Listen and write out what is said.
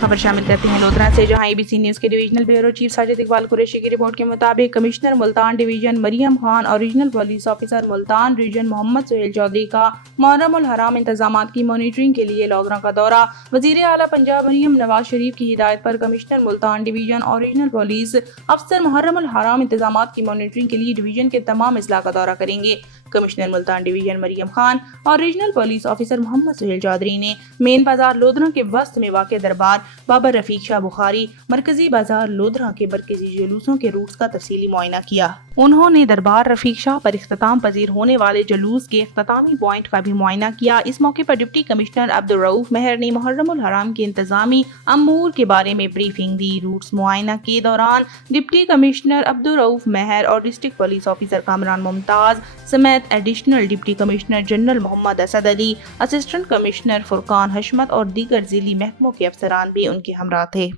खबर शामिल करते हैं लोधरा से, जहां एबीसी न्यूज के divisional bureau chief Sajid Iqbal Qureshi की रिपोर्ट के मुताबिक कमिश्नर मुल्तान डिवीजन मरियम खान और regional police officer Multan region Mohammad Suhail Chaudhry का मुहर्रम उल हराम इंतजामात की मॉनिटरिंग के लिए लोधरा का दौरा। वजीर आला पंजाब मरियम नवाज शरीफ की हिदायत पर कमिश्नर मुल्तान डिवीजन और रीजनल पुलिस अफसर मुहर्रम उल हराम इंतजामात की मॉनिटरिंग के लिए डिवीजन के तमाम अजला का दौरा करेंगे। कमिश्नर मुल्तान डिवीजन मरियम खान और regional police officer Mohammad Suhail Chaudhry ने मेन बाजार लोधरा के वस्त में वाक़ दरबार बाबा रफीक शाह बुखारी मरकजी बाजार लोधरा के मरकजी जुलूसों के रूट्स का तफसीली मुआयना किया। उन्होंने दरबार रफीक शाह पर इख्तिताम पजीर होने वाले जुलूस के इख्तितामी पॉइंट का भी मुआयना किया। इस मौके पर डिप्टी कमिश्नर अब्दुल रऊफ मेहर ने मुहर्रम उल हराम के इंतजामी अमूर के बारे में ब्रीफिंग दी। रूट्स मुआयना के दौरान डिप्टी कमिश्नर अब्दुल रऊफ मेहर और district police officer Kamran Mumtaz समेत additional deputy commissioner general Mohammad Asad Ali, assistant commissioner Furqan Hashmat और दीगर जिली महकमों के अफसरान भी उनके हमरा थे।